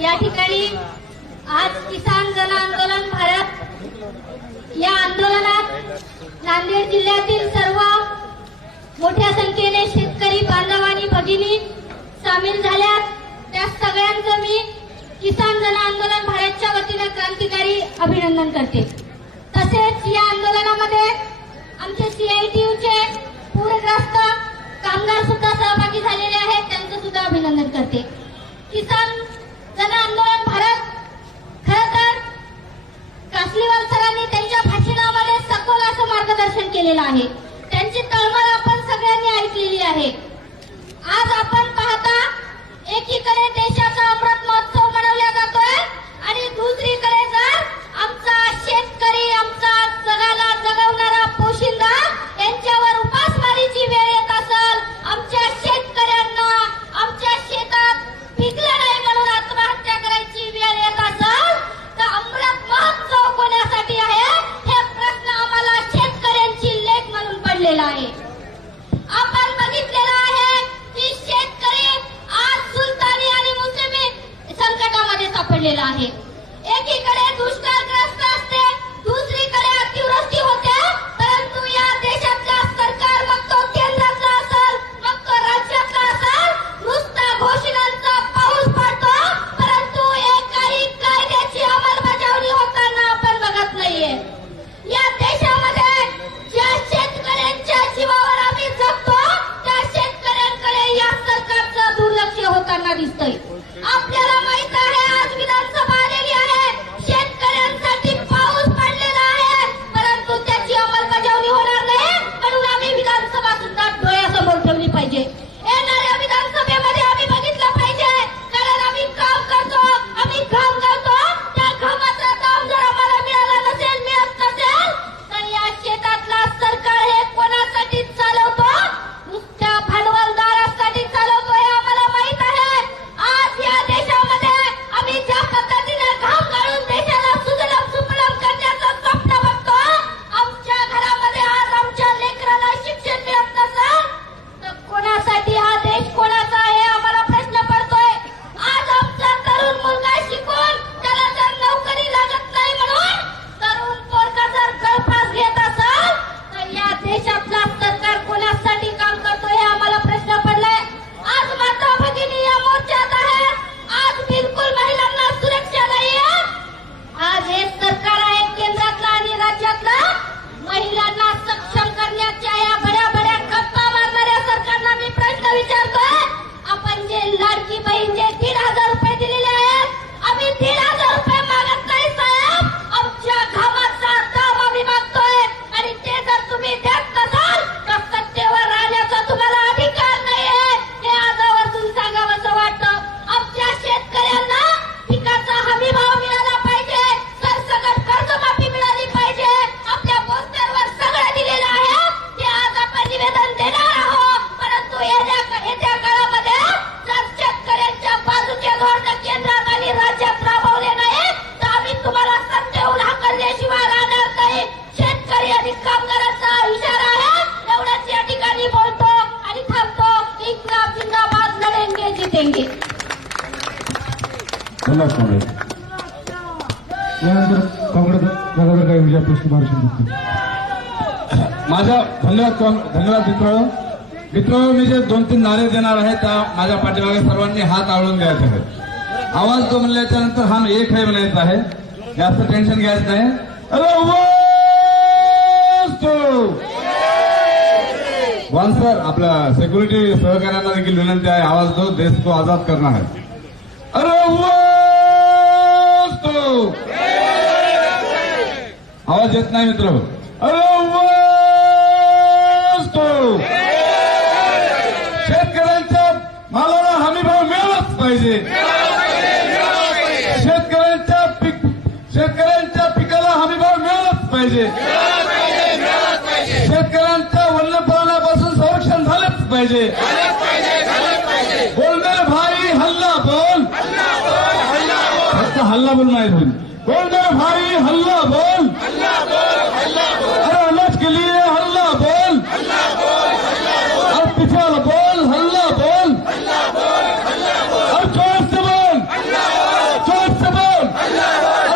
या ठिकाणी आज किसान जन आंदोलन भारत या आंदोलनात नांदेड जिल्ह्यातील सर्व मोठ्या संख्येने शेतकरी बांधव आणि भगिनी सामील झाल्यात. त्या सगळ्यांचं मी किसान जन आंदोलन भारतच्या वतीनं क्रांतिकारी अभिनंदन करते. केलेला आहे. त्यांची तळमळ आपण सगळ्यांनी ऐकलेली आहे. आज आपण पाहता एकीकडे देशाचा अमृत महोत्सव संकटामध्ये आहे. एकीकडे दुष्काळग्रस्त असते दुसरीकडे अतिवृष्टी होते परंतु या देशातला सरकार मग तो केंद्राचा असेल मग तो राज्यातला असेल. नुसता घोषणांचा पाऊस पडतो परंतु एकाही कायद्याची अंमलबजावणी होताना आपण बघत नाहीये. या देशामध्ये ज्या शेतकऱ्यांच्या जीवावर आम्ही जगतो त्या शेतकऱ्यांकडे या सरकारचं दुर्लक्ष होताना दिसतंय. आपल्याला लढेंगे जितेंगे धन्यवाद यानंतर काँग्रेस धन्यवाद मित्र मित्र मी जे दोन तीन नारे देणार आहे त्या माझ्या पाठीमागे सर्वांनी हात आवळून घ्यायचे आहेत. आवाज तो म्हणल्याच्या नंतर हा एक आहे म्हणायचा आहे. जास्त टेन्शन घ्यायचं नाही. अरे वन सर आपल्या सेक्युरिटी सहकार्यांना देखील विनंती आहे. आवाज दो देश को आजाद करना है. अरे वास्तू! आवाज येत नाही मित्र. अरे वास्तू! शेतकऱ्यांच्या मालाला हमी भाव मिळालाच पाहिजे. शेतकऱ्यांच्या पीक शेतकऱ्यांच्या पिकाला हमी भाव मिळालाच पाहिजे संरक्षण पाहिजे. बोल बोलणे भाई हल्ला बोल. फक्त हल्ला बोल नाही बोल बोल बोलणे भाई हल्ला बोल. अरे अनाज के लिए